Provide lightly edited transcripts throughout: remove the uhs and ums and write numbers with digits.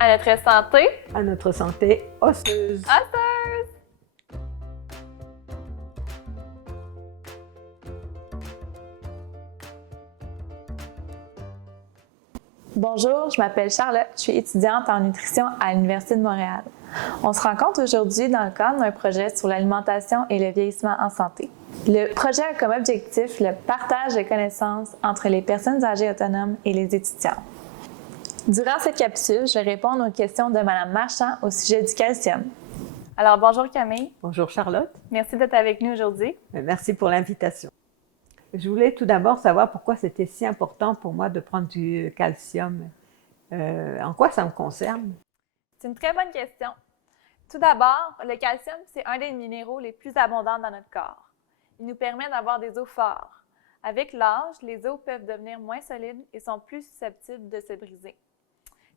À notre santé! À notre santé osseuse! Osseuse! Bonjour, je m'appelle Charlotte, je suis étudiante en nutrition à l'Université de Montréal. On se rencontre aujourd'hui dans le cadre d'un projet sur l'alimentation et le vieillissement en santé. Le projet a comme objectif le partage de connaissances entre les personnes âgées autonomes et les étudiants. Durant cette capsule, je vais répondre aux questions de Mme Marchand au sujet du calcium. Alors, bonjour Camille. Bonjour Charlotte. Merci d'être avec nous aujourd'hui. Merci pour l'invitation. Je voulais tout d'abord savoir pourquoi c'était si important pour moi de prendre du calcium. En quoi ça me concerne? C'est une très bonne question. Tout d'abord, le calcium, c'est un des minéraux les plus abondants dans notre corps. Il nous permet d'avoir des os forts. Avec l'âge, les os peuvent devenir moins solides et sont plus susceptibles de se briser.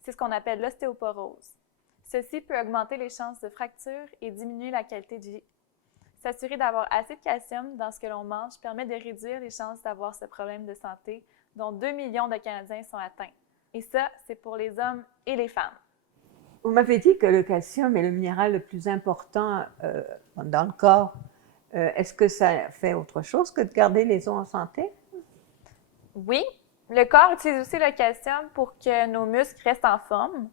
C'est ce qu'on appelle l'ostéoporose. Ceci peut augmenter les chances de fracture et diminuer la qualité de vie. S'assurer d'avoir assez de calcium dans ce que l'on mange permet de réduire les chances d'avoir ce problème de santé dont 2 millions de Canadiens sont atteints. Et ça, c'est pour les hommes et les femmes. Vous m'avez dit que le calcium est le minéral le plus important dans le corps. Est-ce que ça fait autre chose que de garder les os en santé? Oui, le corps utilise aussi le calcium pour que nos muscles restent en forme.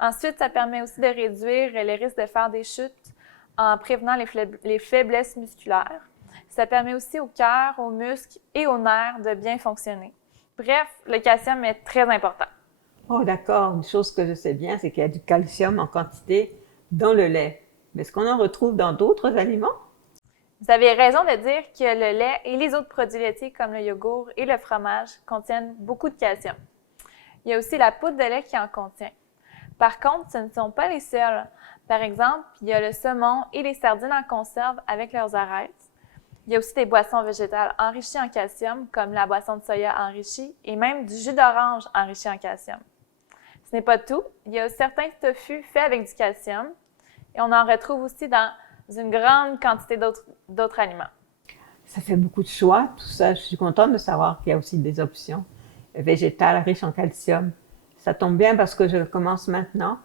Ensuite, ça permet aussi de réduire les risques de faire des chutes en prévenant les faiblesses musculaires. Ça permet aussi au cœur, aux muscles et aux nerfs de bien fonctionner. Bref, le calcium est très important. Oh d'accord, une chose que je sais bien, c'est qu'il y a du calcium en quantité dans le lait. Mais est-ce qu'on en retrouve dans d'autres aliments? Vous avez raison de dire que le lait et les autres produits laitiers comme le yogourt et le fromage contiennent beaucoup de calcium. Il y a aussi la poudre de lait qui en contient. Par contre, ce ne sont pas les seuls. Par exemple, il y a le saumon et les sardines en conserve avec leurs arêtes. Il y a aussi des boissons végétales enrichies en calcium, comme la boisson de soya enrichie et même du jus d'orange enrichi en calcium. Ce n'est pas tout. Il y a certains tofu faits avec du calcium et on en retrouve aussi dans une grande quantité d'autres aliments. Ça fait beaucoup de choix, tout ça. Je suis contente de savoir qu'il y a aussi des options végétales riches en calcium. Ça tombe bien parce que je commence maintenant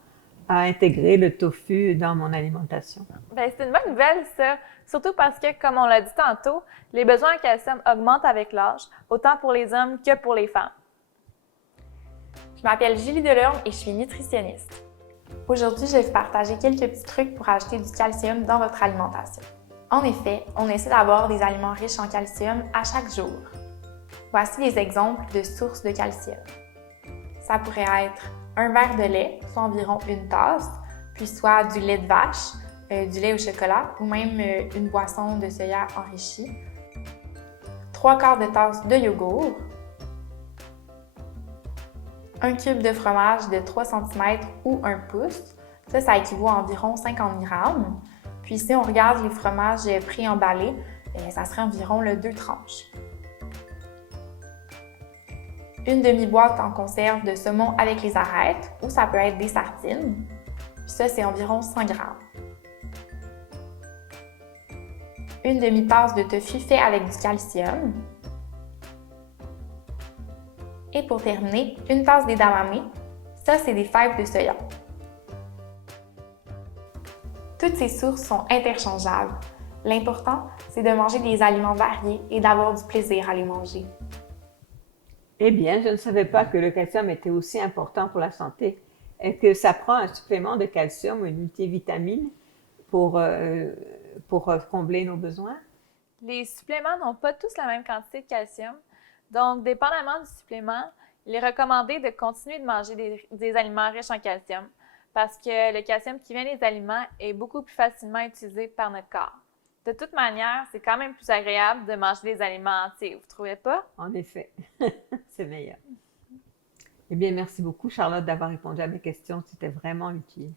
à intégrer le tofu dans mon alimentation. Bien, c'est une bonne nouvelle, ça. Surtout parce que, comme on l'a dit tantôt, les besoins en calcium augmentent avec l'âge, autant pour les hommes que pour les femmes. Je m'appelle Julie Delorme et je suis nutritionniste. Aujourd'hui, je vais vous partager quelques petits trucs pour ajouter du calcium dans votre alimentation. En effet, on essaie d'avoir des aliments riches en calcium à chaque jour. Voici des exemples de sources de calcium. Ça pourrait être un verre de lait, soit environ une tasse, puis soit du lait de vache, du lait au chocolat ou même une boisson de soya enrichie, 3/4 de tasse de yogourt, un cube de fromage de 3 cm ou 1 pouce, ça équivaut à environ 50 grammes. Puis si on regarde les fromages pré-emballés, ça serait environ 2 tranches. Une demi-boîte en conserve de saumon avec les arêtes, ou ça peut être des sardines. Puis ça, c'est environ 100 grammes. Une demi-tasse de tofu fait avec du calcium. Et pour terminer, une tasse d'edamame. Ça, c'est des fèves de soya. Toutes ces sources sont interchangeables. L'important, c'est de manger des aliments variés et d'avoir du plaisir à les manger. Eh bien, je ne savais pas que le calcium était aussi important pour la santé et que ça prend un supplément de calcium ou une multivitamine pour combler nos besoins. Les suppléments n'ont pas tous la même quantité de calcium, donc dépendamment du supplément, il est recommandé de continuer de manger des aliments riches en calcium parce que le calcium qui vient des aliments est beaucoup plus facilement utilisé par notre corps. De toute manière, c'est quand même plus agréable de manger des aliments entiers, vous ne trouvez pas? En effet, c'est meilleur. Eh bien, merci beaucoup, Charlotte, d'avoir répondu à mes questions. C'était vraiment utile.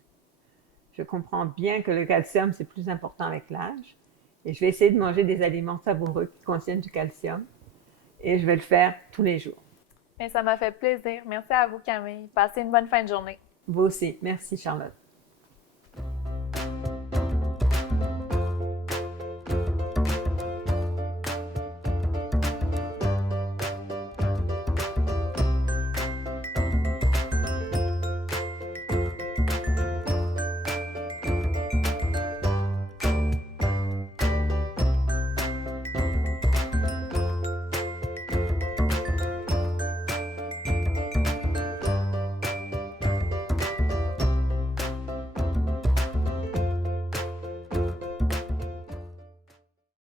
Je comprends bien que le calcium, c'est plus important avec l'âge. Et je vais essayer de manger des aliments savoureux qui contiennent du calcium. Et je vais le faire tous les jours. Et ça m'a fait plaisir. Merci à vous, Camille. Passez une bonne fin de journée. Vous aussi. Merci, Charlotte.